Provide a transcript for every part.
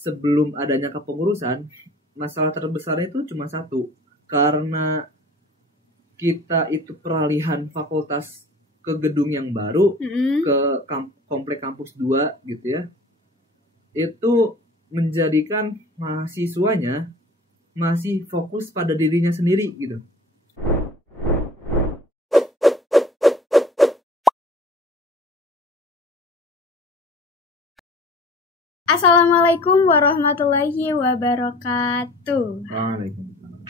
sebelum adanya kepengurusan, masalah terbesarnya itu cuma satu, karena kita itu peralihan fakultas ke gedung yang baru, ke komplek kampus 2 gitu ya. Itu menjadikan mahasiswanya masih fokus pada dirinya sendiri gitu. Assalamualaikum warahmatullahi wabarakatuh. Waalaikumsalam.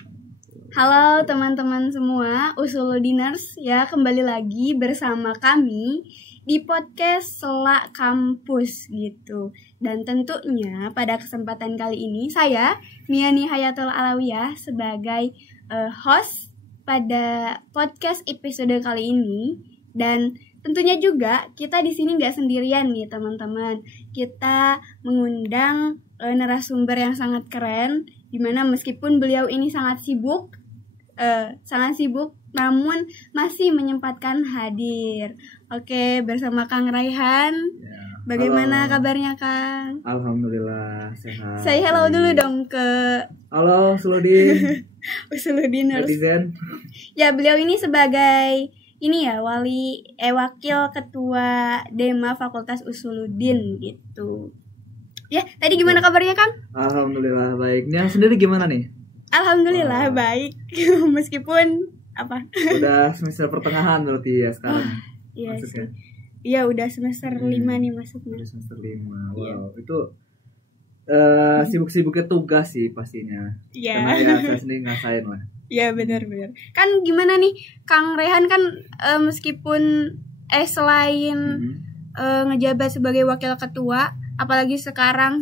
Halo teman-teman semua, Usuludiners ya, kembali lagi bersama kami di podcast Selak Kampus gitu. Dan tentunya pada kesempatan kali ini saya Miani Hayatul Alawiyah sebagai host pada podcast episode kali ini. Dan tentunya juga kita di sini nggak sendirian nih teman-teman. Kita mengundang narasumber yang sangat keren, dimana meskipun beliau ini sangat sibuk, namun masih menyempatkan hadir. Oke, bersama Kang Raihan. Ya, bagaimana kabarnya Kang? Alhamdulillah sehat. Saya hello dulu dong ke halo Usuludin. Usuludiners. Netizen. Ya, beliau ini sebagai wakil ketua Dema Fakultas Usuludin gitu. Ya, tadi gimana kabarnya Kang? Alhamdulillah baik. Nih sendiri gimana nih? Alhamdulillah baik. Meskipun apa? Udah semester pertengahan berarti ya sekarang. Iya sih. Iya, udah semester 5 nih masuknya. Udah semester 5. Wow, iya. Itu sibuk-sibuknya tugas sih pastinya. Iya. Karena ya saya sendiri ngasain lah. Iya, benar. Kan gimana nih Kang Rehan kan meskipun selain ngejabat sebagai wakil ketua, apalagi sekarang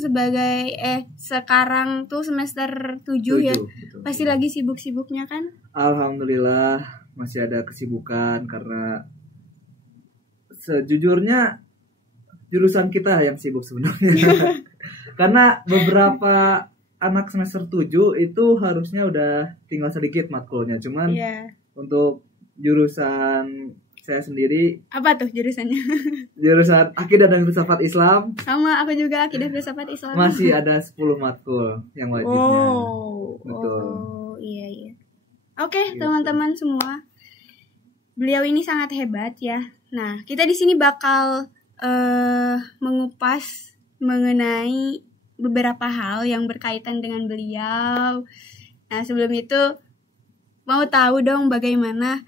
sekarang tuh semester 7 ya. Betul. Pasti lagi sibuk-sibuknya kan? Alhamdulillah masih ada kesibukan karena sejujurnya jurusan kita yang sibuk sebenarnya. Karena beberapa anak semester 7 itu harusnya udah tinggal sedikit matkulnya. Cuman untuk jurusan saya sendiri. Apa tuh jurusannya? Jurusan Akidah dan Filsafat Islam. Sama, aku juga Akidah Filsafat Islam. Masih ada 10 matkul yang wajibnya. Betul. Iya. Oke, gitu. Teman-teman semua. Beliau ini sangat hebat ya. Nah, kita di sini bakal mengupas mengenai beberapa hal yang berkaitan dengan beliau. Nah, sebelum itu mau tahu dong bagaimana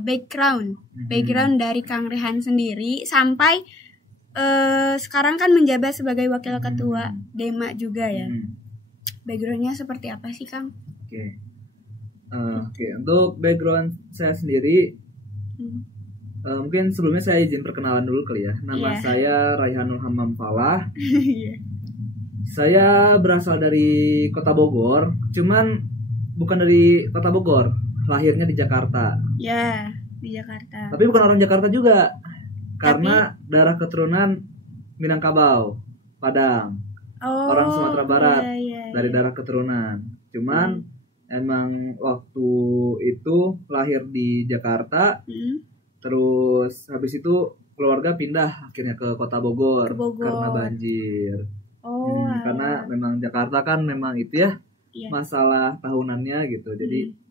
background dari Kang Rehan sendiri sampai sekarang kan menjabat sebagai wakil ketua Dema juga ya. Backgroundnya seperti apa sih Kang? Oke. Untuk background saya sendiri, mungkin sebelumnya saya izin perkenalan dulu kali ya. Nama saya Raihanul Hammam Falah. Saya berasal dari Kota Bogor, cuman bukan dari Kota Bogor. Lahirnya di Jakarta. Ya, di Jakarta. Tapi bukan orang Jakarta juga. Karena darah keturunan Minangkabau, Padang. Orang Sumatera Barat. Dari darah keturunan. Cuman emang waktu itu lahir di Jakarta. Terus habis itu keluarga pindah akhirnya ke Kota Bogor. Karena banjir. Karena memang Jakarta kan memang itu ya. Masalah tahunannya gitu. Jadi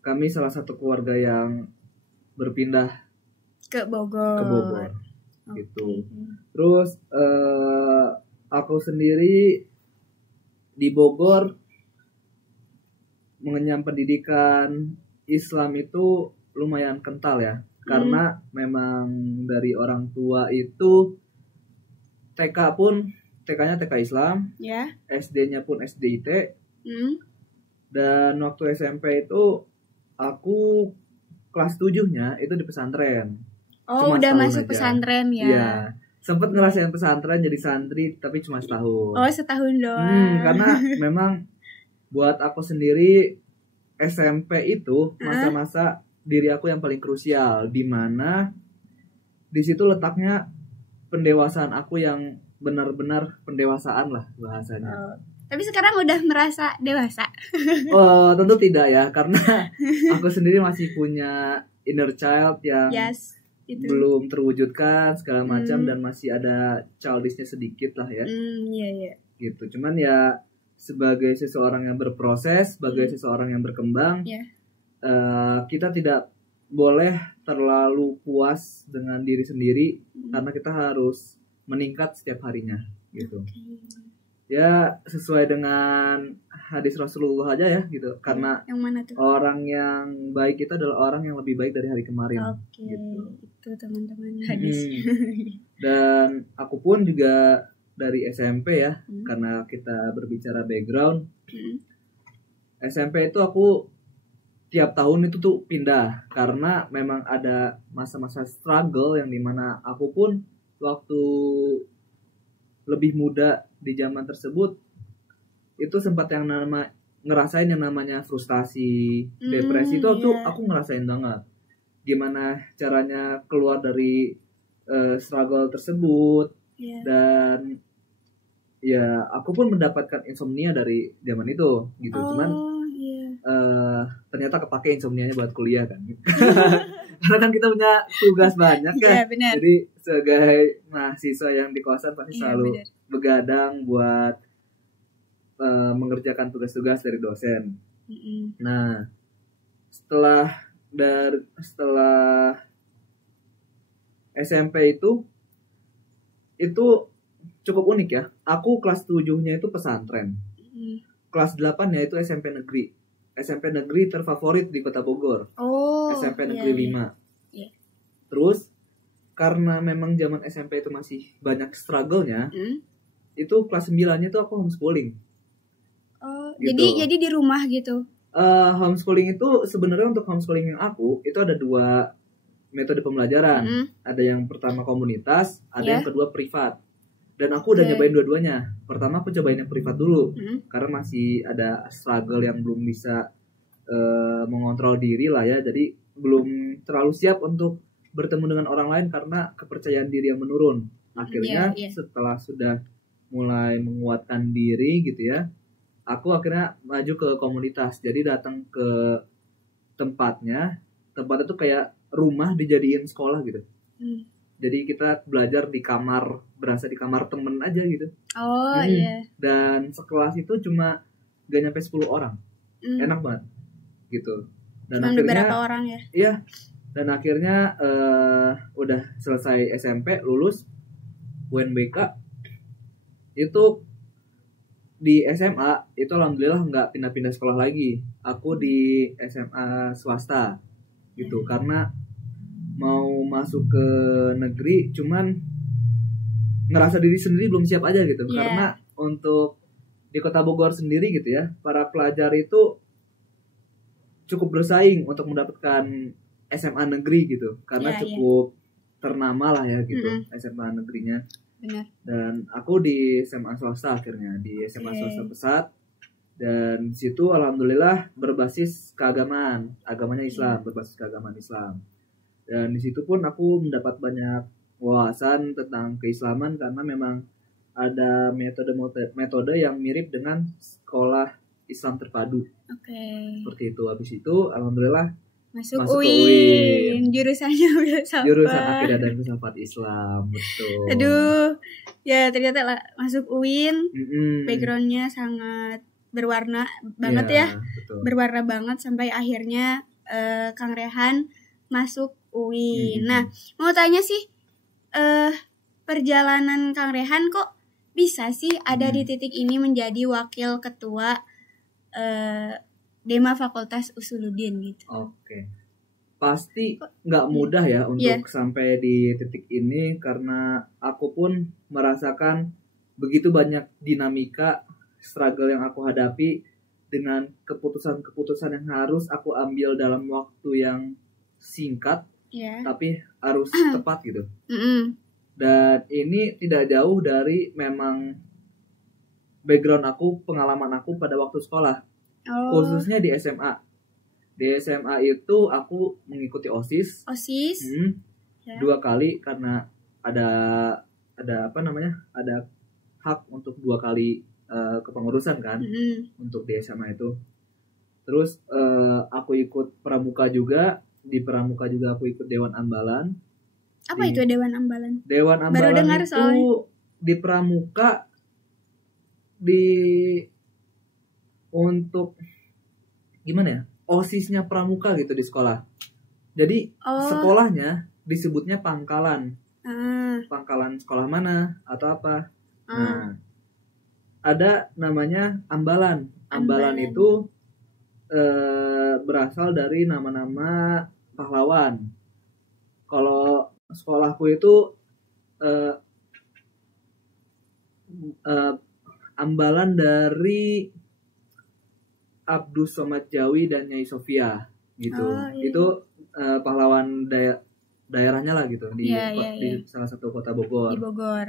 kami salah satu keluarga yang berpindah ke Bogor. Gitu. Terus aku sendiri di Bogor mengenyam pendidikan Islam itu lumayan kental ya. Karena memang dari orang tua itu TK-nya TK Islam, SD-nya pun SDIT. Dan waktu SMP itu aku kelas 7-nya itu di pesantren. Cuma udah masuk aja. Pesantren ya? Iya, sempet ngerasain pesantren jadi santri tapi cuma setahun. Setahun doang. Karena memang buat aku sendiri SMP itu masa-masa diri aku yang paling krusial, di mana di situ letaknya pendewasaan aku yang benar-benar pendewasaan lah bahasanya. Tapi sekarang udah merasa dewasa? Tentu tidak ya, karena aku sendiri masih punya inner child yang belum terwujudkan segala macam dan masih ada childishnya sedikit lah ya. Iya. gitu. Cuman ya sebagai seseorang yang berproses, sebagai seseorang yang berkembang, kita tidak boleh terlalu puas dengan diri sendiri karena kita harus meningkat setiap harinya gitu. Ya sesuai dengan hadis Rasulullah aja ya gitu. Karena yang mana tuh? Orang yang baik itu adalah orang yang lebih baik dari hari kemarin. Gitu. Itu teman-teman hadis. Dan aku pun juga dari SMP ya, karena kita berbicara background. SMP itu aku tiap tahun itu tuh pindah karena memang ada masa-masa struggle yang dimana aku pun waktu lebih muda di zaman tersebut itu sempat yang ngerasain yang namanya frustasi, depresi itu tuh aku ngerasain banget. Gimana caranya keluar dari struggle tersebut, dan ya aku pun mendapatkan insomnia dari zaman itu gitu. Cuman ternyata kepake insomnianya buat kuliah kan. Karena kan kita punya tugas banyak kan. Jadi sebagai mahasiswa yang di kosan pasti selalu begadang buat mengerjakan tugas-tugas dari dosen. Nah, setelah SMP itu cukup unik ya. Aku kelas 7-nya itu pesantren. Kelas 8-nya itu SMP negeri. SMP negeri terfavorit di Kota Bogor. SMP negeri 5. Terus karena memang zaman SMP itu masih banyak struggle-nya, itu kelas 9-nya itu aku homeschooling. Gitu. Jadi di rumah gitu. Homeschooling itu sebenarnya untuk homeschooling yang aku itu ada 2 metode pembelajaran. Ada yang pertama komunitas, ada yang kedua privat. Dan aku udah nyobain dua-duanya. Pertama aku cobain yang privat dulu, karena masih ada struggle yang belum bisa mengontrol diri lah ya. Jadi belum terlalu siap untuk bertemu dengan orang lain karena kepercayaan diri yang menurun. Akhirnya setelah sudah mulai menguatkan diri gitu ya, aku akhirnya maju ke komunitas. Jadi datang ke tempatnya tuh kayak rumah dijadiin sekolah gitu. Jadi kita belajar di kamar, berasa di kamar temen aja gitu. Dan sekelas itu cuma gak nyampe 10 orang. Enak banget gitu. Dan cuma akhirnya beberapa orang ya. Iya. Dan akhirnya udah selesai SMP, lulus UNBK. Itu di SMA itu alhamdulillah nggak pindah-pindah sekolah lagi. Aku di SMA swasta gitu, karena mau masuk ke negeri cuman ngerasa diri sendiri belum siap aja gitu. Karena untuk di Kota Bogor sendiri gitu ya, para pelajar itu cukup bersaing untuk mendapatkan SMA negeri gitu, karena cukup ternama lah ya gitu SMA negerinya. Benar. Dan aku di SMA swasta akhirnya, di SMA swasta Pesat. Dan situ alhamdulillah berbasis keagamaan, agamanya Islam, berbasis keagamaan Islam. Dan di situ pun aku mendapat banyak wawasan tentang keislaman karena memang ada metode yang mirip dengan sekolah Islam terpadu. Seperti itu. Habis itu alhamdulillah masuk ke UIN. Jurusannya filsafat. Jurusan akidah dan filsafat Islam, betul. Aduh, ya ternyata masuk UIN, backgroundnya sangat berwarna banget ya. Betul. Berwarna banget sampai akhirnya Kang Rehan masuk UIN. Nah, mau tanya sih, perjalanan Kang Rehan kok bisa sih ada di titik ini menjadi wakil ketua Dema Fakultas Usuluddin gitu. Oke. Pasti nggak mudah ya untuk sampai di titik ini, karena aku pun merasakan begitu banyak dinamika struggle yang aku hadapi dengan keputusan-keputusan yang harus aku ambil dalam waktu yang singkat, tapi harus tepat gitu. Dan ini tidak jauh dari memang background aku, pengalaman aku pada waktu sekolah. Khususnya di SMA. Di SMA itu aku mengikuti OSIS. 2 kali karena ada ada hak untuk 2 kali kepengurusan kan untuk di SMA itu. Terus aku ikut pramuka juga. Di pramuka juga aku ikut Dewan Ambalan. Apa itu Dewan Ambalan? Dewan Ambalan itu soalnya di pramuka untuk gimana ya, OSIS-nya pramuka gitu di sekolah. Jadi sekolahnya disebutnya pangkalan. Pangkalan sekolah mana atau apa. Nah, ada namanya ambalan. Ambalan itu berasal dari nama-nama pahlawan. Kalau sekolahku itu ambalan dari Abdus Somad Jawi dan Nyai Sofia gitu. Itu pahlawan daerahnya lah gitu di salah satu kota Bogor. Di Bogor.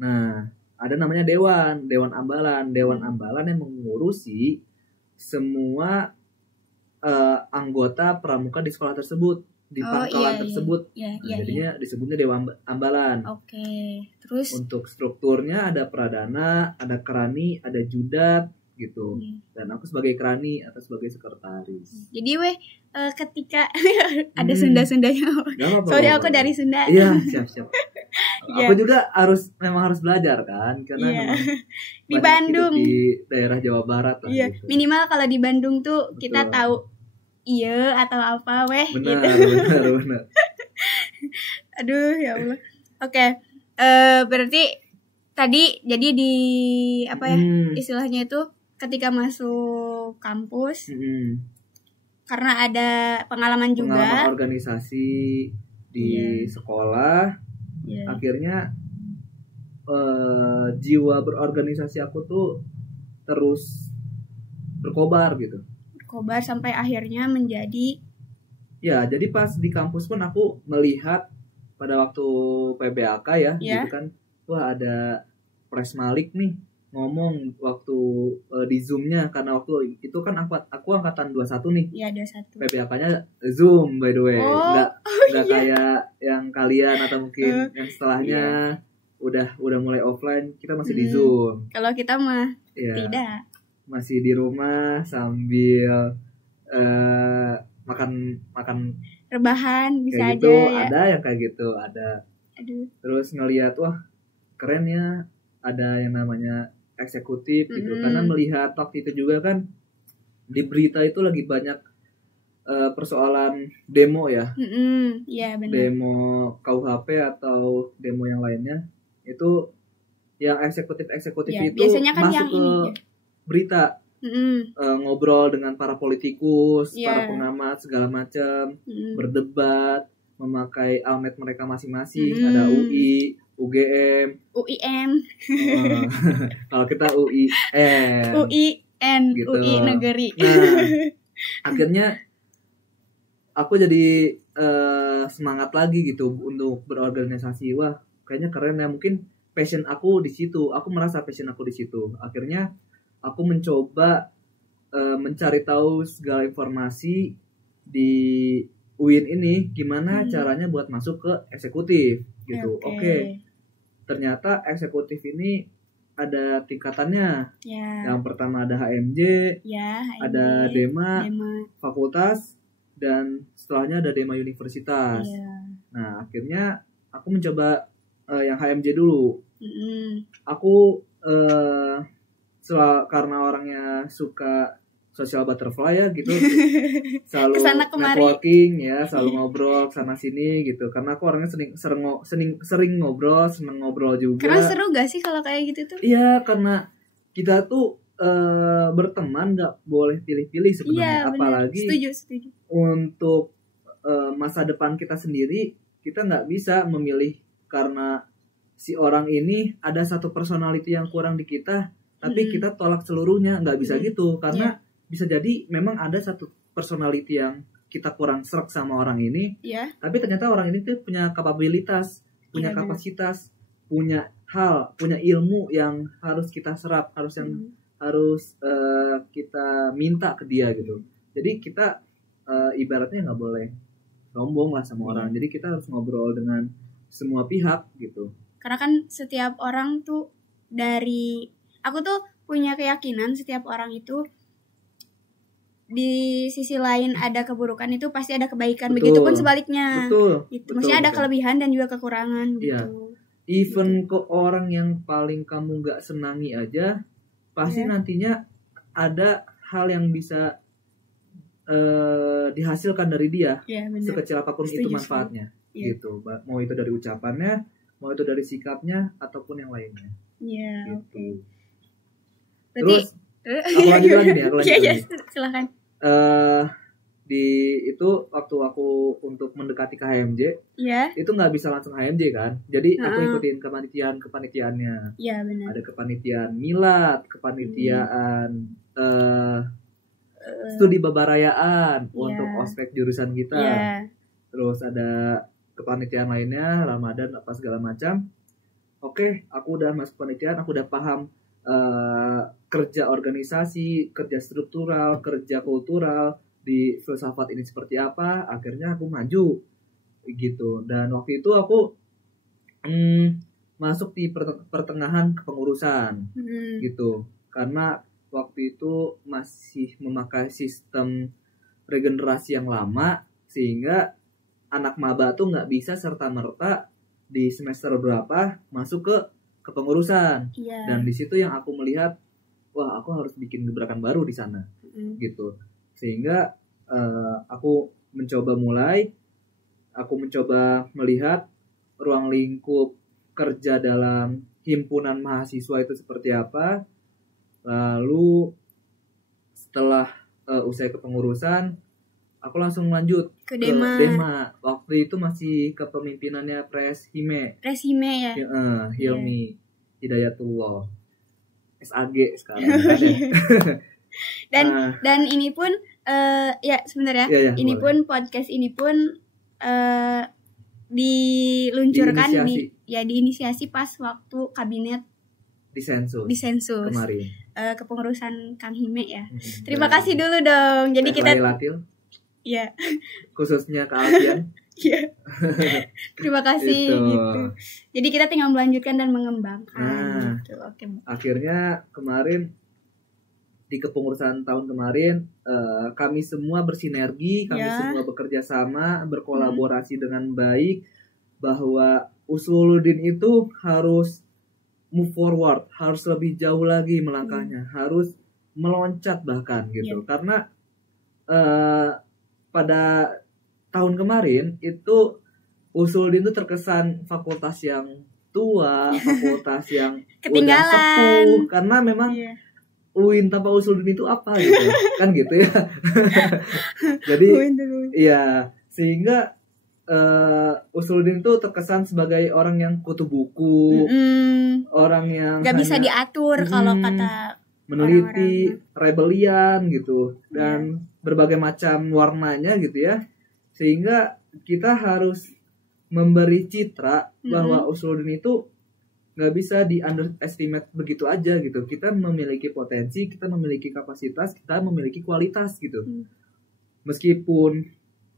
Nah, ada namanya Dewan Ambalan. Dewan Ambalan yang mengurusi semua anggota pramuka di sekolah tersebut, di pangkalan tersebut. Jadinya disebutnya Dewan Ambalan. Oke. Terus untuk strukturnya ada Pradana, ada Kerani, ada Judat gitu. Dan aku sebagai Kerani atau sebagai sekretaris. Jadi ketika ada Sunda-Sundanya. Soalnya aku dari Sunda. Iya, siap. Aku juga memang harus belajar kan, karena memang di Bandung, di daerah Jawa Barat lah. Iya. Gitu. Minimal kalau di Bandung tuh kita tahu iya atau apa benar, gitu. Benar. Aduh ya Allah. Oke. Berarti tadi jadi di apa ya istilahnya itu ketika masuk kampus karena ada pengalaman organisasi di sekolah, akhirnya jiwa berorganisasi aku tuh terus berkobar sampai akhirnya menjadi jadi pas di kampus pun aku melihat pada waktu PBAK gitu kan, wah ada Pres Malik nih ngomong waktu di Zoom-nya, karena waktu itu kan aku angkatan 21 nih. Iya, 21. PBAK-nya Zoom by the way. Enggak kayak yang kalian atau mungkin yang setelahnya udah mulai offline, kita masih di Zoom. Kalau kita mah tidak. Masih di rumah sambil makan rebahan bisa kayak aja gitu, ya. Ada yang kayak gitu, ada. Aduh. Terus ngelihat wah keren ya, ada yang namanya eksekutif gitu, karena melihat waktu itu juga kan di berita itu lagi banyak persoalan demo ya. Iya benar. Demo KUHP atau demo yang lainnya, itu yang eksekutif itu biasanya kan masuk yang ke berita. Ngobrol dengan para politikus, para pengamat segala macam, berdebat, memakai almet mereka masing-masing. Ada UI, UGM, UIM. Kalau kita UIN gitu. UI negeri. Nah, akhirnya aku jadi semangat lagi gitu untuk berorganisasi. Wah, kayaknya keren ya, mungkin passion aku di situ. Aku merasa passion aku di situ. Akhirnya aku mencoba mencari tahu segala informasi di UIN ini, gimana caranya buat masuk ke eksekutif gitu. Oke. Ternyata eksekutif ini ada tingkatannya. Yang pertama ada HMJ, ada DEMA, fakultas, dan setelahnya ada DEMA universitas. Nah, akhirnya aku mencoba yang HMJ dulu. Aku karena orangnya suka social butterfly ya gitu, selalu networking ya, selalu ngobrol sana sini gitu, karena aku orangnya sering ngobrol, seneng ngobrol juga. Karena seru gak sih kalau kayak gitu tuh? Iya, karena kita tuh berteman nggak boleh pilih-pilih sebenarnya. Apalagi setuju. Untuk masa depan kita sendiri, kita nggak bisa memilih karena si orang ini ada satu personality yang kurang di kita, tapi kita tolak seluruhnya, nggak bisa gitu, karena bisa jadi memang ada satu personality yang kita kurang serak sama orang ini, tapi ternyata orang ini tuh punya kapabilitas, punya kapasitas, punya ilmu yang harus kita serap, harus kita minta ke dia gitu. Jadi kita ibaratnya nggak boleh sombong lah sama orang, jadi kita harus ngobrol dengan semua pihak gitu. Karena kan setiap orang tuh aku tuh punya keyakinan setiap orang itu di sisi lain ada keburukan itu pasti ada kebaikan. Begitupun sebaliknya. Betul. Maksudnya ada kelebihan dan juga kekurangan gitu. even ke orang yang paling kamu nggak senangi aja, pasti nantinya ada hal yang bisa dihasilkan dari dia, sekecil apapun itu manfaatnya, gitu. Mau itu dari ucapannya, mau itu dari sikapnya, ataupun yang lainnya. Gitu. Terus aku lanjut lagi nih, silakan. Di itu waktu aku untuk mendekati KHMJ, itu nggak bisa langsung HMJ kan, jadi aku ikutin kepanitiaannya. Benar. Ada kepanitiaan milad, kepanitiaan studi bebarayaan untuk ospek jurusan kita. Terus ada kepanitiaan lainnya, Ramadan apa segala macam. Oke, aku udah masuk kepanitiaan, aku udah paham kerja organisasi, kerja struktural, kerja kultural di filsafat ini seperti apa. Akhirnya aku maju gitu. Dan waktu itu aku masuk di pertengahan kepengurusan gitu, karena waktu itu masih memakai sistem regenerasi yang lama, sehingga anak maba tuh nggak bisa serta-merta di semester berapa masuk ke kepengurusan. Dan di situ yang aku melihat, wah aku harus bikin gebrakan baru di sana, gitu. Sehingga aku mencoba melihat ruang lingkup kerja dalam himpunan mahasiswa itu seperti apa. Lalu setelah usai kepengurusan, aku langsung lanjut ke Dema. Waktu itu masih kepemimpinannya Pres Hime ya? Hilmi Hidayatullah, SAG sekarang. Dan ini pun sebenarnya ini boleh. Pun podcast ini pun diluncurkan diinisiasi pas waktu kabinet disensus kemarin, kepengurusan Kang Hime ya. Terima kasih dulu dong. Jadi kita khususnya ke Alfian. Terima kasih gitu. Jadi kita tinggal melanjutkan dan mengembangkan gitu. Akhirnya kemarin di kepengurusan tahun kemarin, kami semua bersinergi, kami semua bekerja sama, berkolaborasi dengan baik, bahwa Usuluddin itu harus move forward, harus lebih jauh lagi melangkahnya, harus meloncat bahkan gitu. Karena pada tahun kemarin itu Usuluddin itu terkesan fakultas yang tua, fakultas yang udah sepuh, karena memang UIN tanpa Usuluddin itu apa gitu kan gitu ya. Jadi sehingga Usuluddin itu terkesan sebagai orang yang kutu buku, orang yang gak bisa diatur kalau kata meneliti, rebelian gitu, dan berbagai macam warnanya gitu ya. Sehingga kita harus memberi citra bahwa Usuluddin itu nggak bisa di underestimate begitu aja gitu. Kita memiliki potensi, kita memiliki kapasitas, kita memiliki kualitas gitu. Meskipun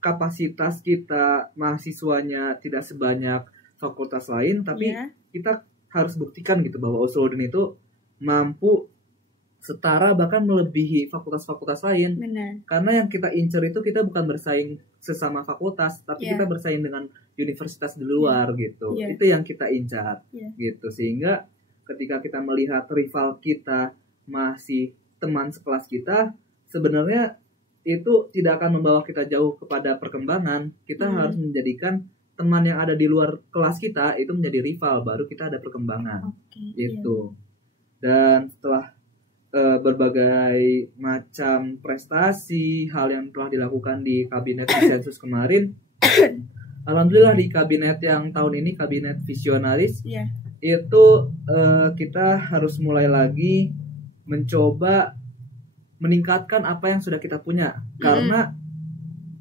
kapasitas kita mahasiswanya tidak sebanyak fakultas lain, tapi kita harus buktikan gitu bahwa Usuluddin itu mampu setara bahkan melebihi fakultas-fakultas lain. Benar. Karena yang kita incer itu kita bukan bersaing sesama fakultas, tapi kita bersaing dengan universitas di luar gitu. Itu yang kita incar gitu. Sehingga ketika kita melihat rival kita masih teman sekelas kita, sebenarnya itu tidak akan membawa kita jauh kepada perkembangan. Kita harus menjadikan teman yang ada di luar kelas kita itu menjadi rival, baru kita ada perkembangan. Gitu. Dan setelah berbagai macam prestasi, hal yang telah dilakukan di kabinet disensus kemarin, alhamdulillah di kabinet yang tahun ini, kabinet visionaris, itu kita harus mulai lagi mencoba meningkatkan apa yang sudah kita punya. Karena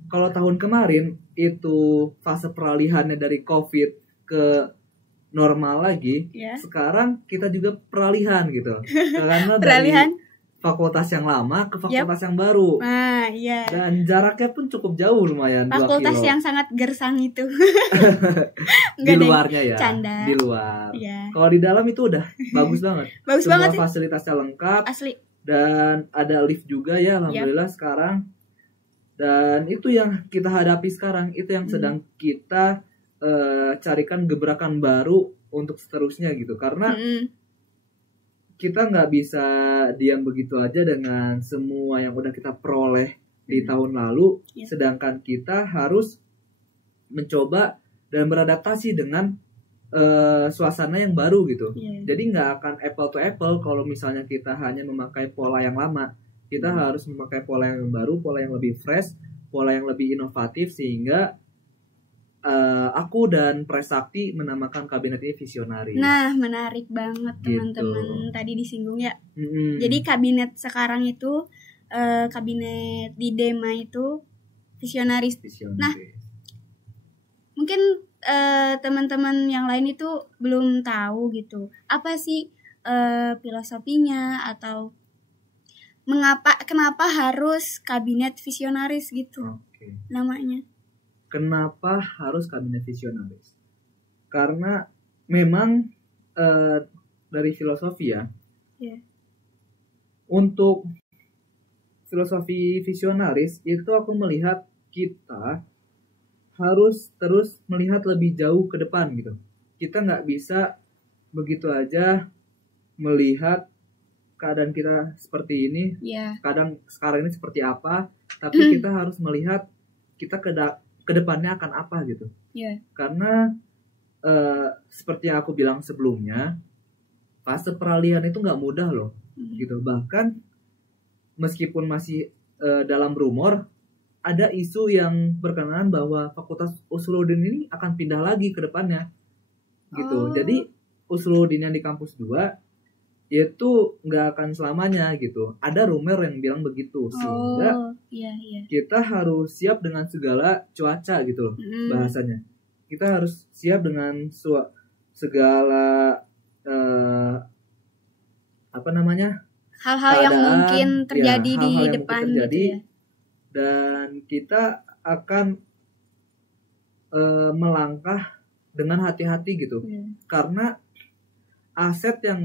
kalau tahun kemarin itu fase peralihannya dari COVID ke normal lagi, sekarang kita juga peralihan gitu. Karena dari fakultas yang lama ke fakultas yang baru. Dan jaraknya pun cukup jauh, lumayan. Fakultas yang sangat gersang itu. Di luarnya ya. Canda. Di luar. Kalau di dalam itu udah bagus banget. Semua fasilitasnya lengkap. Asli. Dan ada lift juga ya, alhamdulillah sekarang. Dan itu yang kita hadapi sekarang, itu yang sedang kita carikan gebrakan baru untuk seterusnya gitu, karena kita nggak bisa diam begitu aja dengan semua yang udah kita peroleh di tahun lalu, sedangkan kita harus mencoba dan beradaptasi dengan suasana yang baru gitu. Jadi nggak akan apple to apple kalau misalnya kita hanya memakai pola yang lama. Kita harus memakai pola yang baru, pola yang lebih fresh, pola yang lebih inovatif, sehingga aku dan Presakti menamakan kabinet ini visionaris. Nah, menarik banget teman-teman. Tadi disinggung ya. Jadi kabinet sekarang itu, kabinet di Dema itu visionaris. Nah, mungkin teman-teman yang lain itu belum tahu gitu. Apa sih filosofinya atau kenapa harus kabinet visionaris gitu namanya? Kenapa harus kabinet visionaris? Karena memang dari filosofi ya. Untuk filosofi visionaris itu aku melihat kita harus terus melihat lebih jauh ke depan gitu. Kita nggak bisa begitu aja melihat keadaan kita seperti ini, kadang sekarang ini seperti apa, tapi kita harus melihat kita ke depannya akan apa gitu. Karena seperti yang aku bilang sebelumnya, fase peralihan itu nggak mudah loh, gitu. Bahkan meskipun masih dalam rumor, ada isu yang berkenaan bahwa Fakultas Usuluddin ini akan pindah lagi ke depannya, gitu. Jadi Usuluddin yang di kampus 2 itu nggak akan selamanya gitu. Ada rumor yang bilang begitu, sehingga kita harus siap dengan segala cuaca gitu loh, bahasanya. Kita harus siap dengan segala hal-hal yang mungkin terjadi di depan gitu ya. Dan kita akan melangkah dengan hati-hati gitu, karena aset yang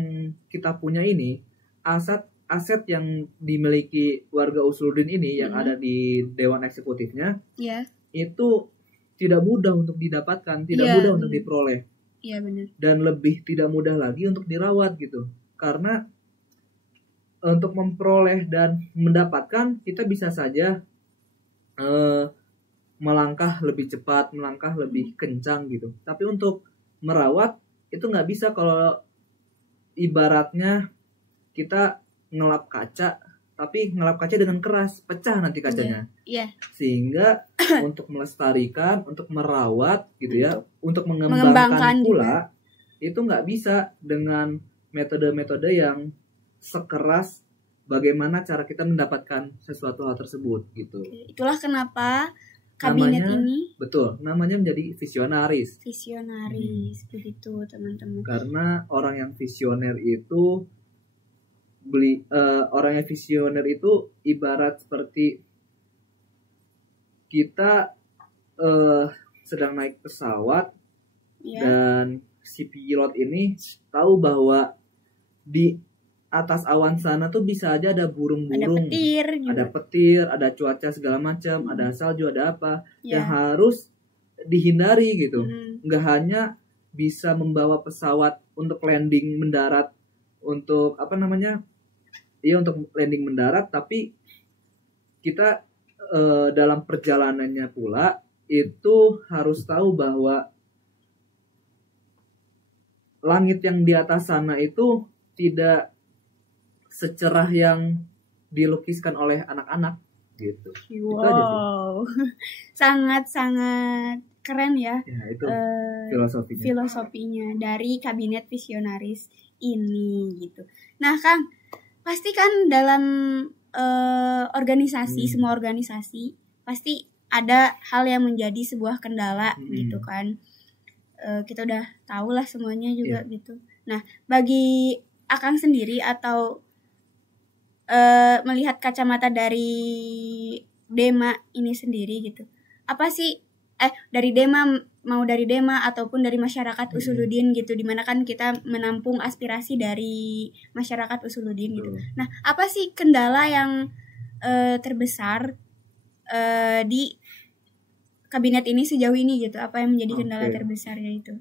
kita punya ini, aset yang dimiliki warga Usuluddin ini yang ada di Dewan Eksekutifnya, itu tidak mudah untuk didapatkan, tidak mudah untuk diperoleh. Dan lebih tidak mudah lagi untuk dirawat gitu. Karena untuk memperoleh dan mendapatkan, kita bisa saja melangkah lebih cepat, melangkah lebih kencang gitu. Tapi untuk merawat itu nggak bisa kalau ibaratnya kita ngelap kaca, tapi ngelap kaca dengan keras, pecah nanti kacanya. Sehingga untuk melestarikan, untuk merawat gitu ya, untuk mengembangkan pula, itu nggak bisa dengan metode-metode yang sekeras bagaimana cara kita mendapatkan sesuatu hal tersebut gitu. Itulah kenapa kabinet ini namanya menjadi visionaris. Begitu teman-teman. Karena orang yang visioner itu ibarat seperti kita sedang naik pesawat, dan si pilot ini tahu bahwa di atas awan sana tuh bisa aja ada burung-burung, ada petir, ada cuaca segala macam, ada salju, ada apa yang harus dihindari gitu. Nggak hanya bisa membawa pesawat untuk landing mendarat, untuk untuk landing mendarat, tapi kita dalam perjalanannya pula itu harus tahu bahwa langit yang di atas sana itu tidak secerah yang dilukiskan oleh anak-anak gitu. Wow, sangat-sangat keren ya, itu filosofinya dari kabinet visionaris ini gitu. Nah Kang, pasti kan dalam organisasi, semua organisasi pasti ada hal yang menjadi sebuah kendala gitu kan. Kita udah tahu lah semuanya juga gitu. Nah, bagi Akang sendiri atau melihat kacamata dari Dema ini sendiri gitu, apa sih dari Dema, mau dari Dema ataupun dari masyarakat Usuluddin gitu, dimana kan kita menampung aspirasi dari masyarakat Usuluddin gitu. Nah, apa sih kendala yang terbesar di kabinet ini sejauh ini gitu? Apa yang menjadi kendala terbesarnya itu?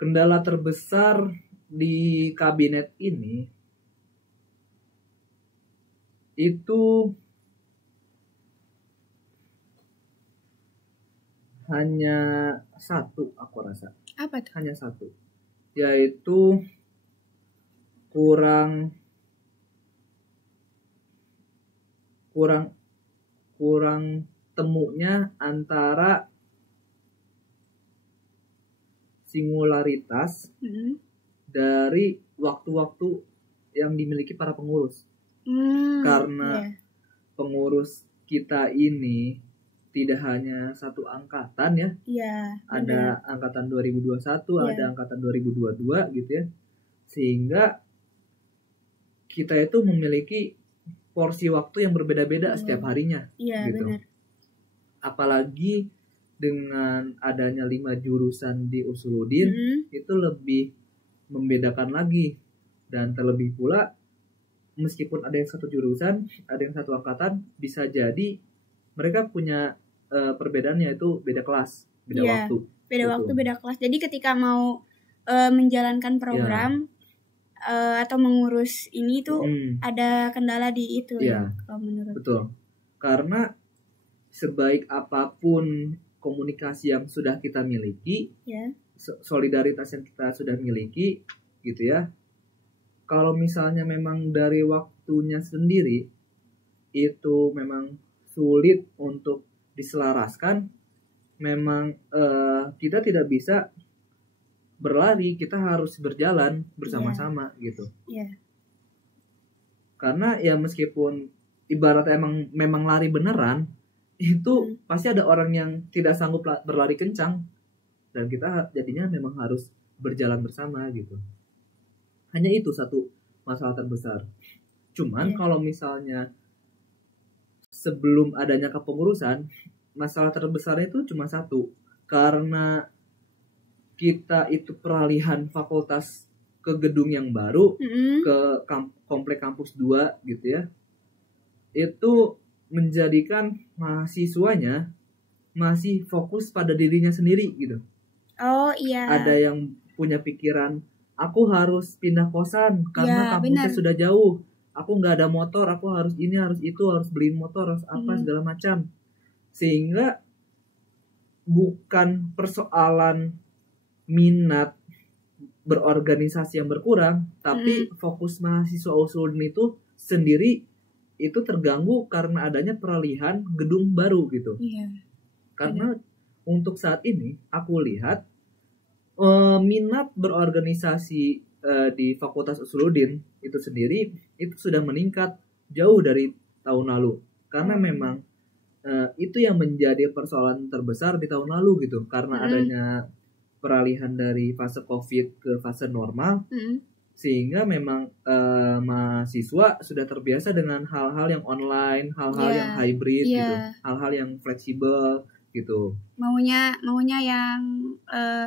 kendala terbesar di kabinet ini itu hanya satu, aku rasa. Apa tuh? Hanya satu, yaitu kurang temunya antara singularitas dari waktu-waktu yang dimiliki para pengurus. Karena pengurus kita ini tidak hanya satu angkatan ya. Ada angkatan 2021, ada angkatan 2022 gitu ya. Sehingga kita itu memiliki porsi waktu yang berbeda-beda setiap harinya. Gitu. Benar. Apalagi dengan adanya 5 jurusan di Usuludin, itu lebih membedakan lagi. Dan terlebih pula, meskipun ada yang satu jurusan, ada yang satu angkatan, bisa jadi mereka punya perbedaan, yaitu beda kelas, beda waktu. Beda gitu. Waktu, beda kelas. Jadi ketika mau menjalankan program atau mengurus ini tuh ada kendala di itu ya, kalau menurut. Betul. Karena sebaik apapun komunikasi yang sudah kita miliki, solidaritas yang kita sudah miliki, gitu ya. Kalau misalnya memang dari waktunya sendiri itu memang sulit untuk diselaraskan, memang kita tidak bisa berlari, kita harus berjalan bersama-sama gitu. Karena ya meskipun ibaratnya memang lari beneran, itu pasti ada orang yang tidak sanggup berlari kencang, dan kita jadinya memang harus berjalan bersama gitu. Hanya itu satu masalah terbesar. Cuman kalau misalnya sebelum adanya kepengurusan, masalah terbesarnya itu cuma satu. Karena kita itu peralihan fakultas ke gedung yang baru, ke komplek kampus 2 gitu ya. Itu menjadikan mahasiswanya masih fokus pada dirinya sendiri gitu. Ada yang punya pikiran, aku harus pindah kosan karena kampusnya sudah jauh. Aku nggak ada motor, aku harus ini, harus itu, harus beli motor, harus apa segala macam. Sehingga bukan persoalan minat berorganisasi yang berkurang, tapi fokus mahasiswa Usuludin itu sendiri itu terganggu karena adanya peralihan gedung baru gitu. Karena untuk saat ini aku lihat minat berorganisasi di Fakultas Usuludin itu sendiri itu sudah meningkat jauh dari tahun lalu. Karena memang itu yang menjadi persoalan terbesar di tahun lalu gitu. Karena adanya peralihan dari fase COVID ke fase normal, sehingga memang mahasiswa sudah terbiasa dengan hal-hal yang online, hal-hal yang hybrid gitu, hal-hal yang fleksibel gitu. Maunya yang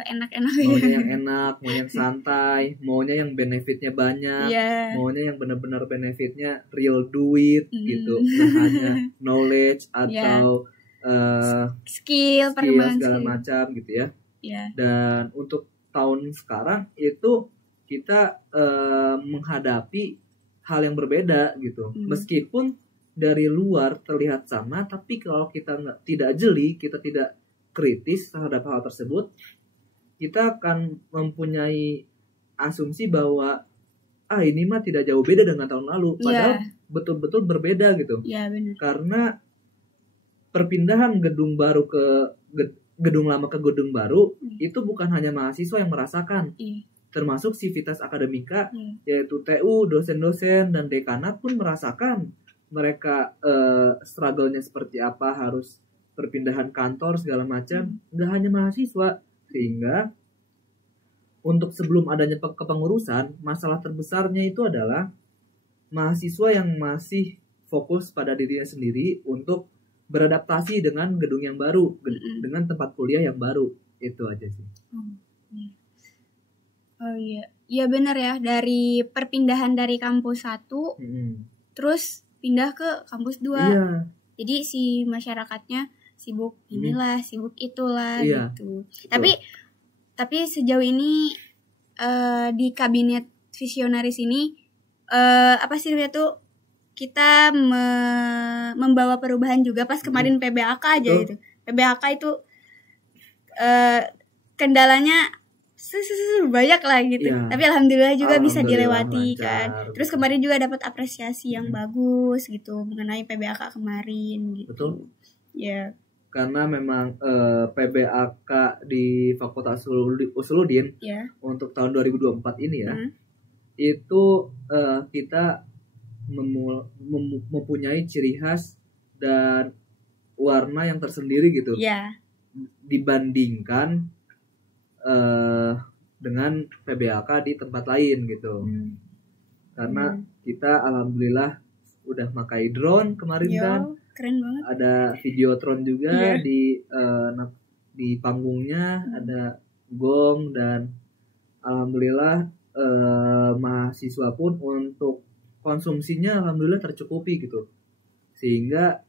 enak-enak. Maunya yang enak, mau yang santai, maunya yang benefitnya banyak, maunya yang benar-benar benefitnya real duit gitu, bukan hanya knowledge atau skill segala macam gitu ya. Dan untuk tahun sekarang itu kita menghadapi hal yang berbeda gitu. Meskipun dari luar terlihat sama, tapi kalau kita tidak jeli, kita tidak kritis terhadap hal tersebut, kita akan mempunyai asumsi bahwa ini mah tidak jauh beda dengan tahun lalu. Padahal betul-betul berbeda gitu. Benar. Karena perpindahan gedung baru ke gedung lama ke gedung baru itu bukan hanya mahasiswa yang merasakan, termasuk sivitas akademika, yaitu TU, dosen-dosen dan dekanat pun merasakan. Mereka struggle-nya seperti apa, harus perpindahan kantor segala macam. Nggak hanya mahasiswa. Sehingga untuk sebelum adanya kepengurusan, masalah terbesarnya itu adalah mahasiswa yang masih fokus pada dirinya sendiri untuk beradaptasi dengan gedung yang baru, dengan tempat kuliah yang baru. Itu aja sih. Iya benar ya. Dari perpindahan dari kampus 1 terus pindah ke kampus 2. Jadi si masyarakatnya sibuk inilah, sibuk itulah gitu. Betul. Tapi Tapi sejauh ini di kabinet visionaris ini apa sih itu kita membawa perubahan juga pas kemarin PBAK aja itu. PBAK itu kendalanya banyak lah gitu. Ya. Tapi alhamdulillah juga bisa dilewati lancar. Kan. Terus kemarin juga dapat apresiasi yang bagus gitu mengenai PBAK kemarin gitu. Betul. Ya. Karena memang PBAK di Fakultas Usuluddin untuk tahun 2024 ini ya. Itu kita mempunyai ciri khas dan warna yang tersendiri gitu. Yeah. Dibandingkan dengan PBAK di tempat lain gitu. Karena kita alhamdulillah udah pakai drone kemarin kan. Keren banget. Ada videotron juga di panggungnya, ada gong, dan alhamdulillah mahasiswa pun untuk konsumsinya alhamdulillah tercukupi gitu. Sehingga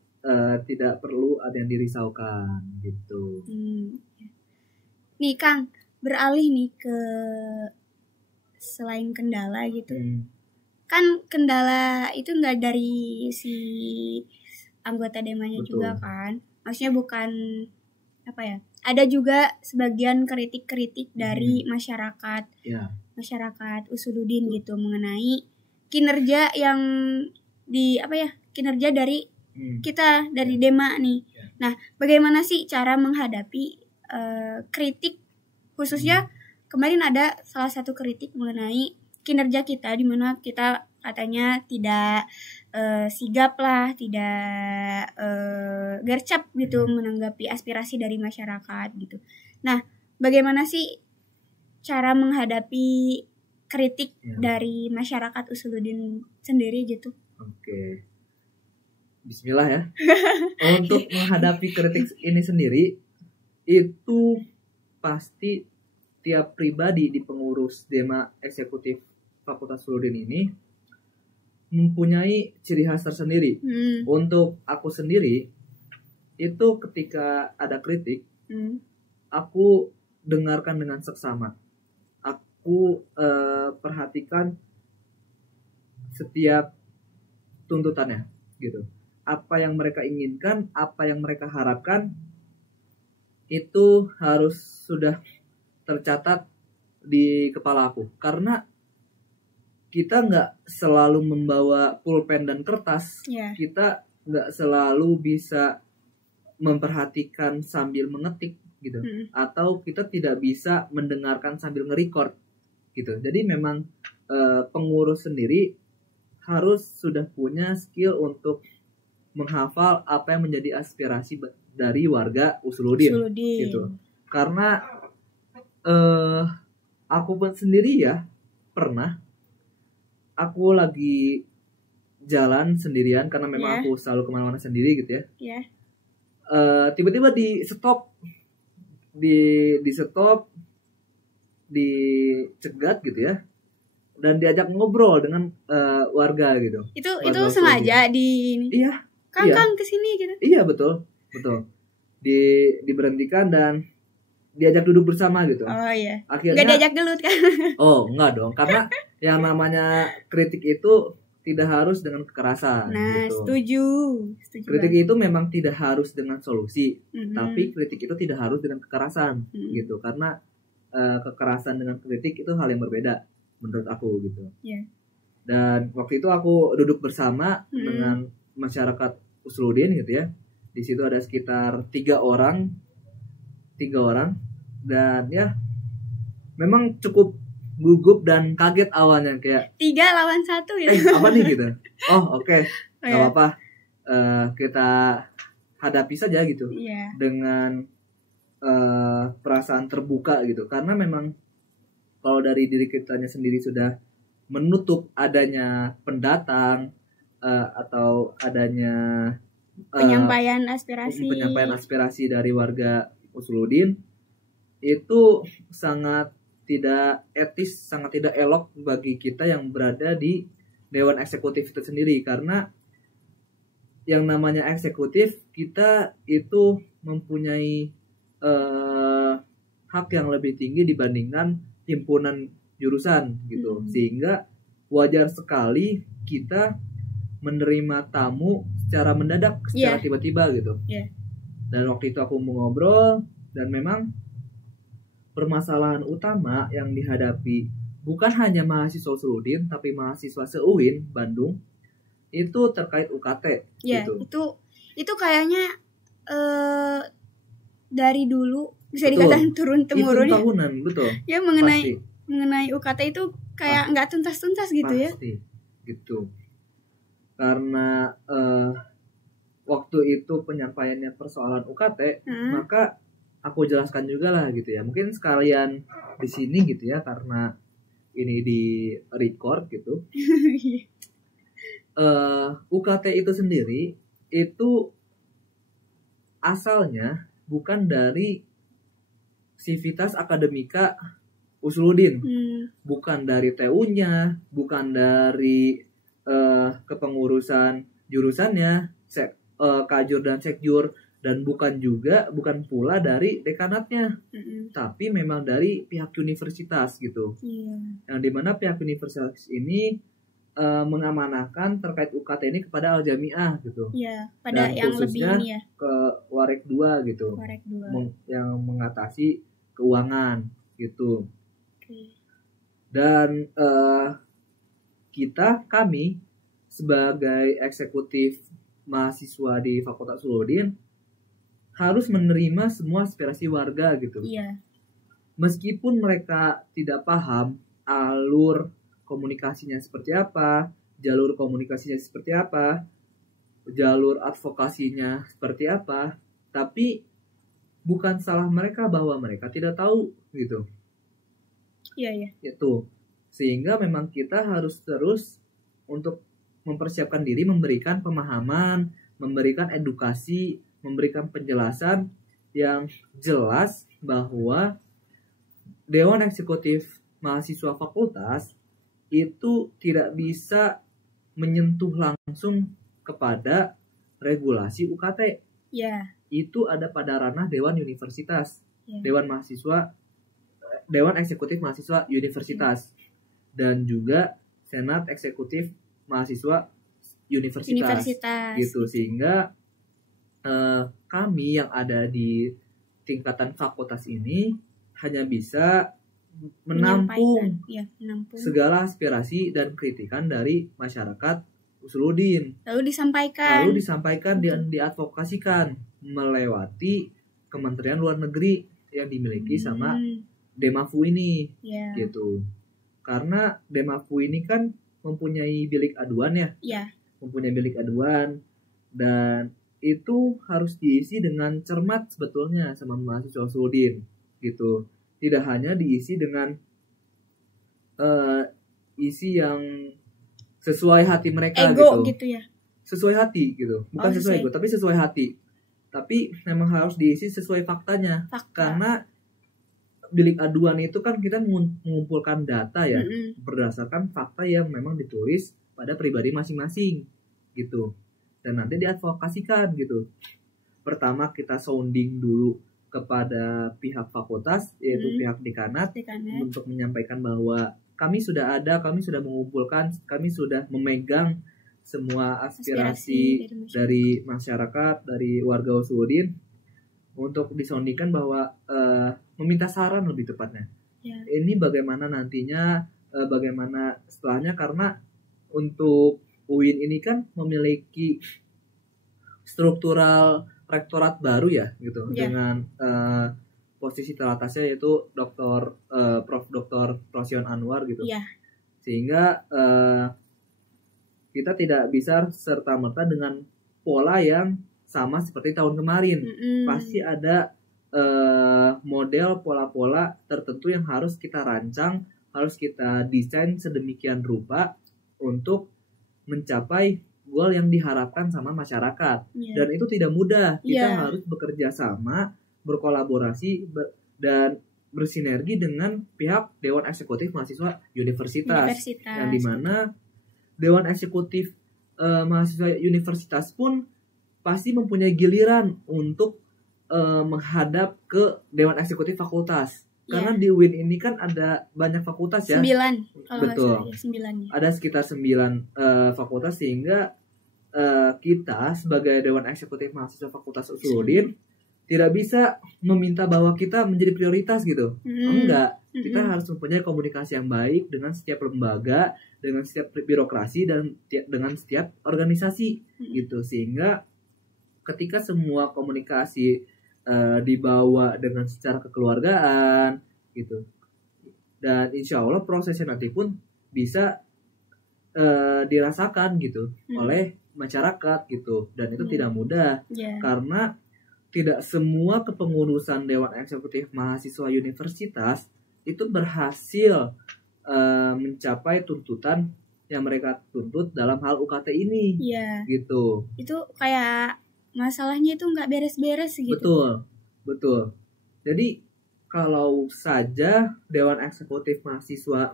tidak perlu ada yang dirisaukan gitu. Nih Kang, beralih nih ke selain kendala gitu. Kan kendala itu nggak dari si anggota DEMA-nya juga kan. Maksudnya bukan apa ya? Ada juga sebagian kritik-kritik dari masyarakat. Masyarakat Usuluddin gitu mengenai kinerja yang kinerja dari kita dari DEMA nih. Nah, bagaimana sih cara menghadapi kritik, khususnya kemarin ada salah satu kritik mengenai kinerja kita di mana kita katanya tidak sigap lah, tidak gercep gitu menanggapi aspirasi dari masyarakat gitu. Nah, bagaimana sih cara menghadapi kritik dari masyarakat Usuluddin sendiri gitu? Oke. Bismillah ya. Untuk menghadapi kritik ini sendiri, itu pasti tiap pribadi di pengurus DEMA eksekutif Fakultas Usuluddin ini mempunyai ciri khas tersendiri. Untuk aku sendiri, itu ketika ada kritik, aku dengarkan dengan seksama. Aku perhatikan setiap tuntutannya gitu. Apa yang mereka inginkan, apa yang mereka harapkan, itu harus sudah tercatat di kepala aku. Karena kita nggak selalu membawa pulpen dan kertas. Kita nggak selalu bisa memperhatikan sambil mengetik gitu. Atau kita tidak bisa mendengarkan sambil nge-record gitu. Jadi memang pengurus sendiri harus sudah punya skill untuk menghafal apa yang menjadi aspirasi dari warga Usuluddin gitu. Karena aku pun sendiri ya pernah aku lagi jalan sendirian karena memang aku selalu kemana-mana sendiri gitu ya. Tiba-tiba di stop dicegat gitu ya, dan diajak ngobrol dengan warga gitu. Itu sengaja di ini. Iya. Kang kesini gitu. Iya betul. Diberhentikan dan diajak duduk bersama gitu. Oh iya. Akhirnya nggak diajak gelut kan? Oh enggak dong, karena yang namanya kritik itu tidak harus dengan kekerasan. Nah gitu. Setuju kritik itu memang tidak harus dengan solusi, tapi kritik itu tidak harus dengan kekerasan gitu. Karena kekerasan dengan kritik itu hal yang berbeda menurut aku gitu. Dan waktu itu aku duduk bersama dengan masyarakat Usuluddin gitu ya. Di situ ada sekitar 3 orang dan ya memang cukup gugup dan kaget awalnya, kayak 3 lawan 1 ya. Apa nih gitu. Oh oke. Gak apa-apa, kita hadapi saja gitu. Dengan perasaan terbuka gitu. Karena memang kalau dari diri kitanya sendiri sudah menutup adanya pendatang atau adanya penyampaian aspirasi dari warga Usuluddin, itu sangat tidak etis, sangat tidak elok bagi kita yang berada di Dewan Eksekutif itu sendiri. Karena yang namanya eksekutif, kita itu mempunyai hak yang lebih tinggi dibandingkan himpunan jurusan gitu. Sehingga wajar sekali kita menerima tamu secara mendadak, secara tiba-tiba gitu. Dan waktu itu aku mau ngobrol, dan memang permasalahan utama yang dihadapi bukan hanya mahasiswa Usuludin, tapi mahasiswa se-UIN Bandung itu terkait UKT gitu. Itu kayaknya dari dulu bisa dikatakan turun-temurun itu tahunan, betul. Ya mengenai UKT itu kayak nggak tuntas-tuntas gitu. Pasti gitu. Karena waktu itu penyampaiannya persoalan UKT, maka aku jelaskan juga lah gitu ya. Mungkin sekalian di sini gitu ya, karena ini di record gitu. UKT itu sendiri itu asalnya bukan dari Sivitas Akademika Usuludin, bukan dari TU-nya, bukan dari kepengurusan jurusannya, Kajur dan Sekjur, dan bukan pula dari dekanatnya, tapi memang dari pihak universitas gitu. Yang dimana pihak universitas ini mengamanahkan terkait UKT ini kepada Al-Jamiah gitu. Pada dan yang khususnya lebih ini ya, ke Warek 2 gitu. Yang mengatasi keuangan gitu. Dan kami sebagai eksekutif mahasiswa di Fakultas Usuludin harus menerima semua aspirasi warga gitu. Meskipun mereka tidak paham alur komunikasinya seperti apa, jalur komunikasinya seperti apa, jalur advokasinya seperti apa, tapi bukan salah mereka bahwa mereka tidak tahu gitu. Itu. Sehingga memang kita harus terus untuk mempersiapkan diri, memberikan pemahaman, memberikan edukasi, memberikan penjelasan yang jelas bahwa Dewan Eksekutif Mahasiswa Fakultas itu tidak bisa menyentuh langsung kepada regulasi UKT. Itu ada pada ranah Dewan Universitas, Dewan Eksekutif Mahasiswa Universitas, dan juga Senat Eksekutif Mahasiswa Universitas. Gitu. Sehingga kami yang ada di tingkatan fakultas ini hanya bisa menampung segala aspirasi dan kritikan dari masyarakat Usuludin, lalu disampaikan dan diadvokasikan melewati Kementerian Luar Negeri yang dimiliki sama Demafu ini gitu. Karena Demafu ini kan mempunyai bilik aduan mempunyai bilik aduan, dan itu harus diisi dengan cermat sebetulnya sama mahasiswa Usuludin gitu. Tidak hanya diisi dengan isi yang sesuai hati mereka gitu ya. Sesuai hati gitu. Bukan sesuai ego, tapi sesuai hati. Tapi memang harus diisi sesuai faktanya. Karena bilik aduan itu kan kita mengumpulkan data ya, berdasarkan fakta yang memang ditulis pada pribadi masing-masing gitu. Dan nanti diadvokasikan gitu. Pertama kita sounding dulu kepada pihak fakultas, yaitu pihak dekanat, untuk menyampaikan bahwa kami sudah ada, kami sudah mengumpulkan, kami sudah memegang semua aspirasi dari masyarakat, dari warga Usuludin, untuk disoundingkan bahwa meminta saran lebih tepatnya. Ini bagaimana nantinya, bagaimana setelahnya, karena untuk UIN ini kan memiliki struktural rektorat baru ya gitu, dengan posisi teratasnya yaitu Prof. Dr. Rosion Anwar gitu. Sehingga kita tidak bisa serta-merta dengan pola yang sama seperti tahun kemarin. Pasti ada model pola-pola tertentu yang harus kita rancang, harus kita desain sedemikian rupa untuk mencapai goal yang diharapkan sama masyarakat. Dan itu tidak mudah. Kita harus bekerja sama, berkolaborasi dan bersinergi dengan pihak Dewan Eksekutif Mahasiswa Universitas. Yang dimana Dewan Eksekutif Mahasiswa Universitas pun pasti mempunyai giliran untuk menghadap ke Dewan Eksekutif Fakultas. Karena di UIN ini kan ada banyak fakultas ya. 9 kalau betul. Ya, 9 ya. Ada sekitar 9 fakultas, sehingga kita sebagai Dewan Eksekutif Mahasiswa Fakultas Usuluddin tidak bisa meminta bahwa kita menjadi prioritas gitu. Enggak. Kita harus mempunyai komunikasi yang baik dengan setiap lembaga, dengan setiap birokrasi, dan dengan setiap organisasi gitu. Sehingga ketika semua komunikasi dibawa dengan secara kekeluargaan gitu, dan insya Allah prosesnya nanti pun bisa dirasakan gitu oleh masyarakat gitu, dan itu tidak mudah karena tidak semua kepengurusan Dewan Eksekutif Mahasiswa Universitas itu berhasil mencapai tuntutan yang mereka tuntut dalam hal UKT ini gitu. Itu kayak masalahnya itu nggak beres-beres gitu. Betul. Jadi kalau saja Dewan Eksekutif Mahasiswa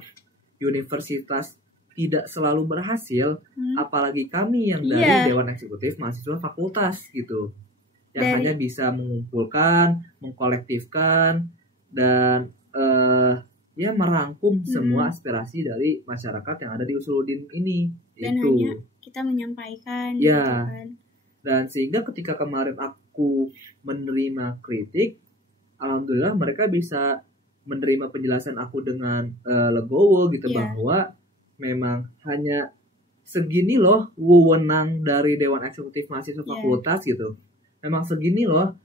Universitas tidak selalu berhasil, apalagi kami yang dari Dewan Eksekutif Mahasiswa Fakultas gitu, yang hanya bisa mengumpulkan, mengkolektifkan, dan merangkum semua aspirasi dari masyarakat yang ada di Usuluddin ini. Dan itu hanya kita menyampaikan gitu kan. Dan sehingga ketika kemarin aku menerima kritik, alhamdulillah mereka bisa menerima penjelasan aku dengan legowo gitu, bahwa memang hanya segini loh wewenang dari Dewan Eksekutif Mahasiswa Fakultas gitu. Memang segini loh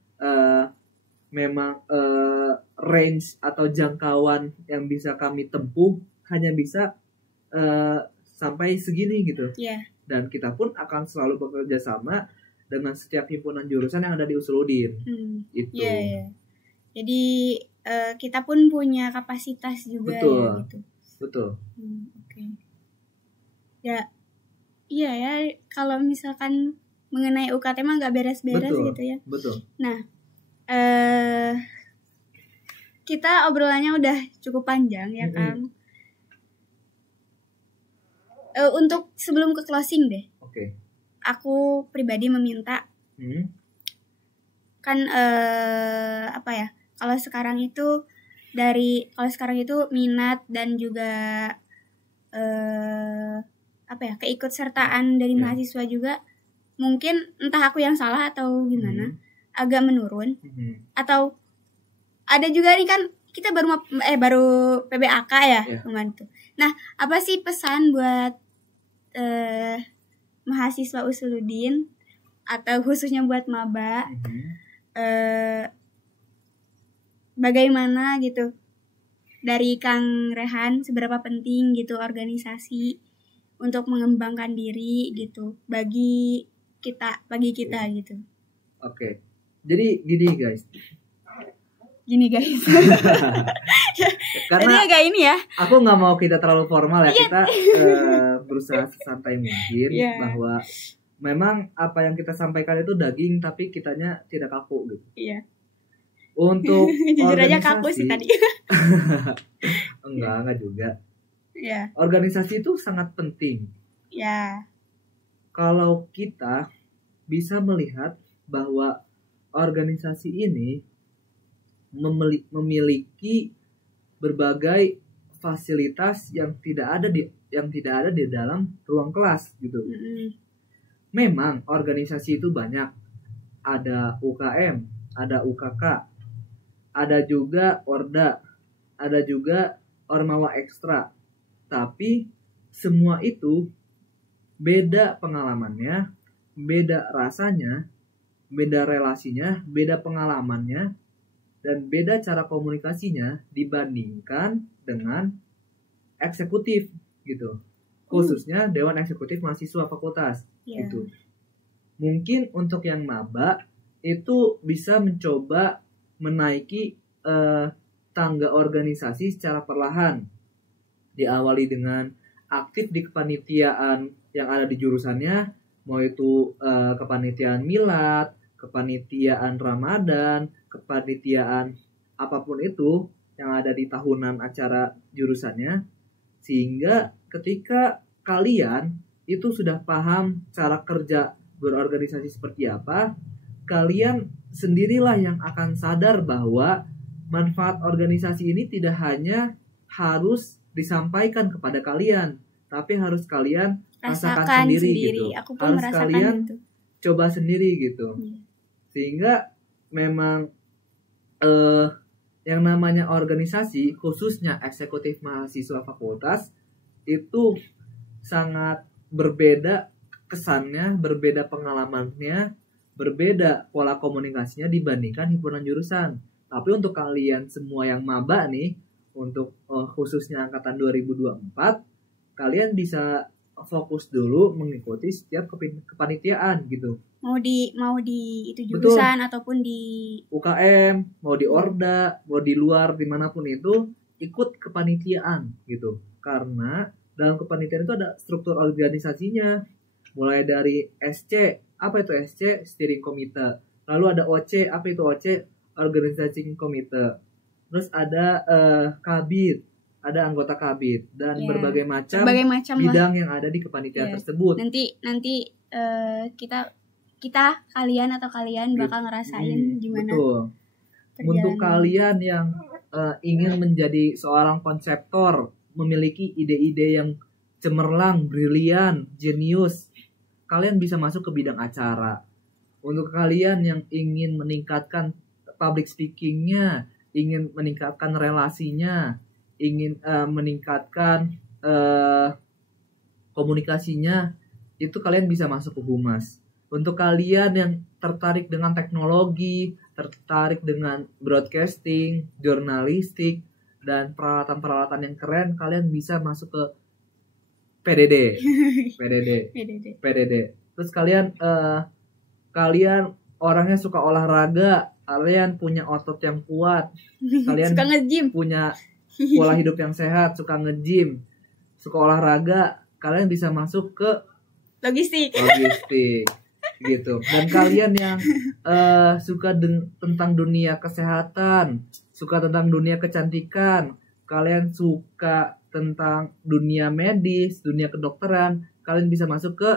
memang range atau jangkauan yang bisa kami tempuh hanya bisa sampai segini gitu. Dan kita pun akan selalu bekerja sama dengan setiap himpunan jurusan yang ada di Usuluddin. Itu. Jadi kita pun punya kapasitas juga. Betul. Oke. Ya, iya ya. Kalau misalkan mengenai UKT mah nggak beres-beres gitu ya. Betul. Nah, kita obrolannya udah cukup panjang ya Kang. Untuk sebelum ke closing deh. Oke. Aku pribadi meminta kan kalau sekarang itu minat dan juga keikutsertaan dari mahasiswa juga mungkin entah aku yang salah atau gimana agak menurun, atau ada juga nih kan kita baru PBAK ya kemarin tuh. Nah, apa sih pesan buat mahasiswa Usuluddin atau khususnya buat maba, bagaimana gitu dari Kang Rehan, seberapa penting gitu organisasi untuk mengembangkan diri gitu bagi kita gitu. Oke. Jadi gini guys. Karena agak ini ya. Aku nggak mau kita terlalu formal ya. Kita berusaha sesantai mungkin bahwa memang apa yang kita sampaikan itu daging, tapi kitanya tidak kaku gitu. Iya. Untuk jujur aja kaku sih tadi. enggak juga. Iya. Organisasi itu sangat penting. Iya. Kalau kita bisa melihat bahwa organisasi ini memiliki berbagai fasilitas yang tidak ada di dalam ruang kelas gitu. Memang organisasi itu banyak, ada UKM, ada UKK, ada juga Orda, ada juga Ormawa Ekstra. Tapi semua itu beda pengalamannya, beda rasanya, beda relasinya, beda pengalamannya, dan beda cara komunikasinya dibandingkan dengan eksekutif gitu. Khususnya Dewan Eksekutif Mahasiswa Fakultas gitu. Mungkin untuk yang maba itu bisa mencoba menaiki tangga organisasi secara perlahan. Diawali dengan aktif di kepanitiaan yang ada di jurusannya, mau itu kepanitiaan milad, kepanitiaan Ramadan, kepanitiaan apapun itu yang ada di tahunan acara jurusannya, sehingga ketika kalian itu sudah paham cara kerja berorganisasi seperti apa, kalian sendirilah yang akan sadar bahwa manfaat organisasi ini tidak hanya harus disampaikan kepada kalian, tapi harus kalian rasakan sendiri gitu. Aku pun harus kalian itu. Coba sendiri gitu. Sehingga memang yang namanya organisasi, khususnya eksekutif mahasiswa fakultas, itu sangat berbeda kesannya, berbeda pengalamannya, berbeda pola komunikasinya dibandingkan himpunan jurusan. Tapi untuk kalian semua yang maba nih, untuk khususnya angkatan 2024, kalian bisa fokus dulu mengikuti setiap kepanitiaan gitu. Mau di itu jurusan. Betul. Ataupun di UKM, mau di Orda, mau di luar dimanapun itu, ikut kepanitiaan gitu. Karena dalam kepanitiaan itu ada struktur organisasinya, mulai dari SC, apa itu SC? Steering Committee. Lalu ada OC, apa itu OC? Organizing Committee. Terus ada Kabid, ada anggota Kabid, dan berbagai macam bidang yang ada di kepanitiaan tersebut. Nanti kita kalian bakal ngerasain gimana. Betul. Untuk kalian yang ingin menjadi seorang konseptor, memiliki ide-ide yang cemerlang, brilian, jenius, kalian bisa masuk ke bidang acara. Untuk kalian yang ingin meningkatkan public speaking-nya, ingin meningkatkan relasinya, ingin meningkatkan komunikasinya, itu kalian bisa masuk ke humas. Untuk kalian yang tertarik dengan teknologi, tertarik dengan broadcasting, jurnalistik, dan peralatan-peralatan yang keren, kalian bisa masuk ke PDD. Terus kalian orangnya suka olahraga, kalian punya otot yang kuat, kalian suka nge-gym, punya pola hidup yang sehat, suka nge-gym, suka olahraga, kalian bisa masuk ke logistik gitu. Dan kalian yang suka tentang dunia kesehatan, suka tentang dunia kecantikan, kalian suka tentang dunia medis, dunia kedokteran, kalian bisa masuk ke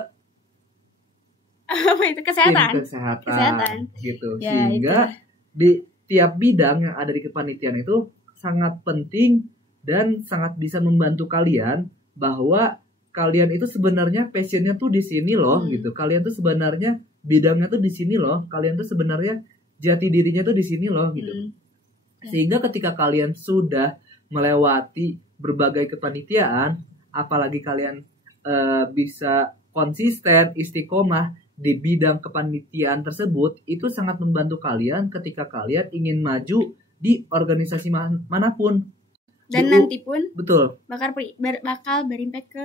kesehatan gitu. Sehingga di tiap bidang yang ada di kepanitiaan itu sangat penting dan sangat bisa membantu kalian bahwa kalian itu sebenarnya passionnya tuh di sini loh gitu. Kalian tuh sebenarnya bidangnya tuh di sini loh. Kalian tuh sebenarnya jati dirinya tuh di sini loh gitu. Sehingga ketika kalian sudah melewati berbagai kepanitiaan, apalagi kalian bisa konsisten, istiqomah di bidang kepanitiaan tersebut, itu sangat membantu kalian ketika kalian ingin maju di organisasi manapun. Dan nanti pun betul bakal berimpact ke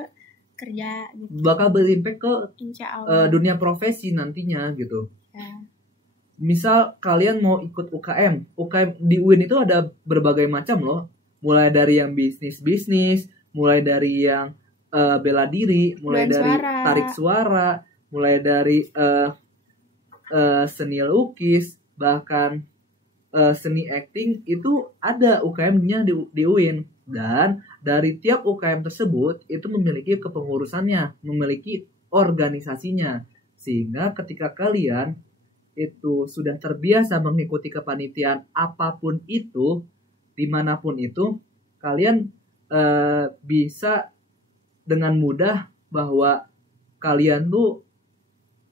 kerja gitu. Bakal berimpact ke dunia profesi nantinya gitu. Misal kalian mau ikut UKM di UIN itu ada berbagai macam loh. Mulai dari yang bisnis, mulai dari yang bela diri, mulai dari tarik suara, mulai dari seni lukis, bahkan seni acting, itu ada UKM-nya di UIN. Dan dari tiap UKM tersebut itu memiliki kepengurusannya, memiliki organisasinya. Sehingga ketika kalian itu sudah terbiasa mengikuti kepanitiaan apapun itu, dimanapun itu, kalian bisa dengan mudah bahwa kalian tuh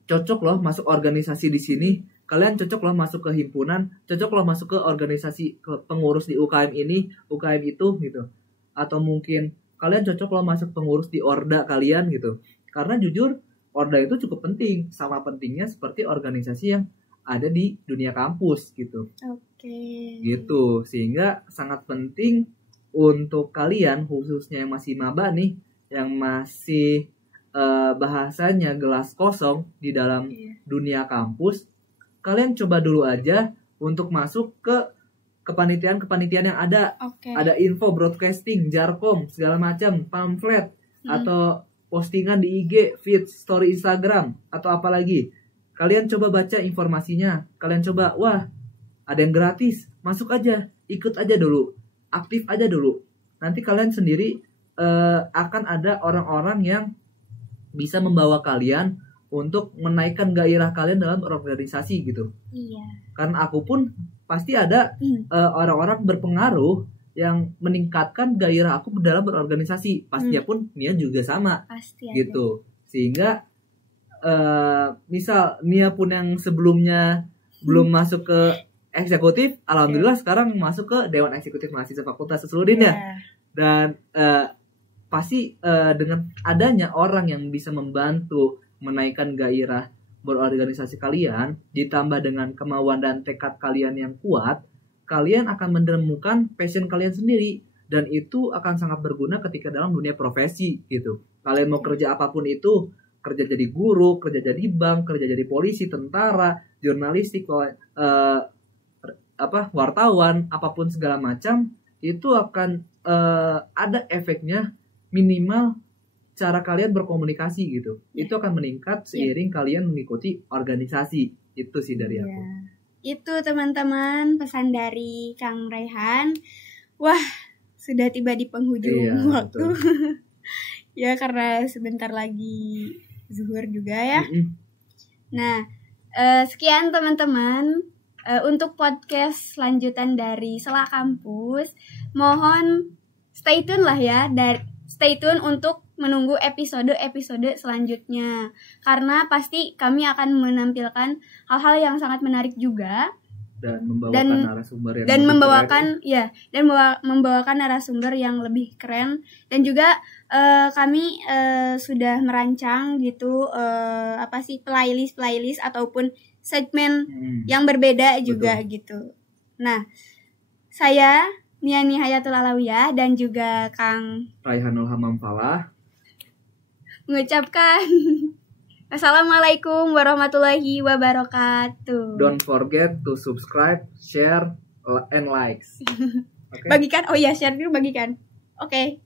cocok loh masuk organisasi di sini, kalian cocok loh masuk ke himpunan, cocok loh masuk ke organisasi pengurus di UKM ini, UKM itu gitu. Atau mungkin kalian cocok loh masuk pengurus di Orda kalian gitu. Karena jujur Orda itu cukup penting, sama pentingnya seperti organisasi yang ada di dunia kampus gitu. Gitu, sehingga sangat penting untuk kalian khususnya yang masih maba nih, yang masih bahasanya gelas kosong di dalam dunia kampus, kalian coba dulu aja untuk masuk ke kepanitiaan yang ada. Ada info broadcasting, jarkom, segala macam, pamflet, atau postingan di IG, feed, story Instagram, atau apalagi. Kalian coba baca informasinya, kalian coba, wah ada yang gratis, masuk aja, ikut aja dulu, aktif aja dulu. Nanti kalian sendiri akan ada orang-orang yang bisa membawa kalian untuk menaikkan gairah kalian dalam organisasi gitu. Iya. Karena aku pun pasti ada orang-orang berpengaruh yang meningkatkan gairah aku dalam berorganisasi. Pastinya pun Nia juga sama. Pasti gitu. Ada. Sehingga misal Nia pun yang sebelumnya belum masuk ke eksekutif, alhamdulillah sekarang masuk ke Dewan Eksekutif Mahasiswa Fakultas Usuludin ya. Dan pasti dengan adanya orang yang bisa membantu menaikkan gairah berorganisasi kalian, ditambah dengan kemauan dan tekad kalian yang kuat, kalian akan menemukan passion kalian sendiri, dan itu akan sangat berguna ketika dalam dunia profesi gitu. Kalian mau kerja apapun itu, kerja jadi guru, kerja jadi bank, kerja jadi polisi, tentara, jurnalistik, wartawan, apapun segala macam, itu akan ada efeknya. Minimal cara kalian berkomunikasi gitu, itu akan meningkat seiring kalian mengikuti organisasi. Itu sih dari aku. Itu teman-teman pesan dari Kang Raihan. Wah, sudah tiba di penghujung waktu. Ya, karena sebentar lagi zuhur juga ya. Nah, sekian teman-teman untuk podcast lanjutan dari Sela Kampus. Mohon stay tune lah ya, stay tune untuk menunggu episode-episode selanjutnya, karena pasti kami akan menampilkan hal-hal yang sangat menarik juga dan membawakan narasumber yang membawakan narasumber yang lebih keren. Dan juga kami sudah merancang gitu playlist ataupun segmen yang berbeda juga. Betul. Gitu. Nah, saya Nia Nihayatul Alawiyah dan juga Kang Raihanul Hamam Falah mengucapkan Assalamualaikum warahmatullahi wabarakatuh. Don't forget to subscribe, share, and likes. Okay? Bagikan, share dulu, bagikan. Oke.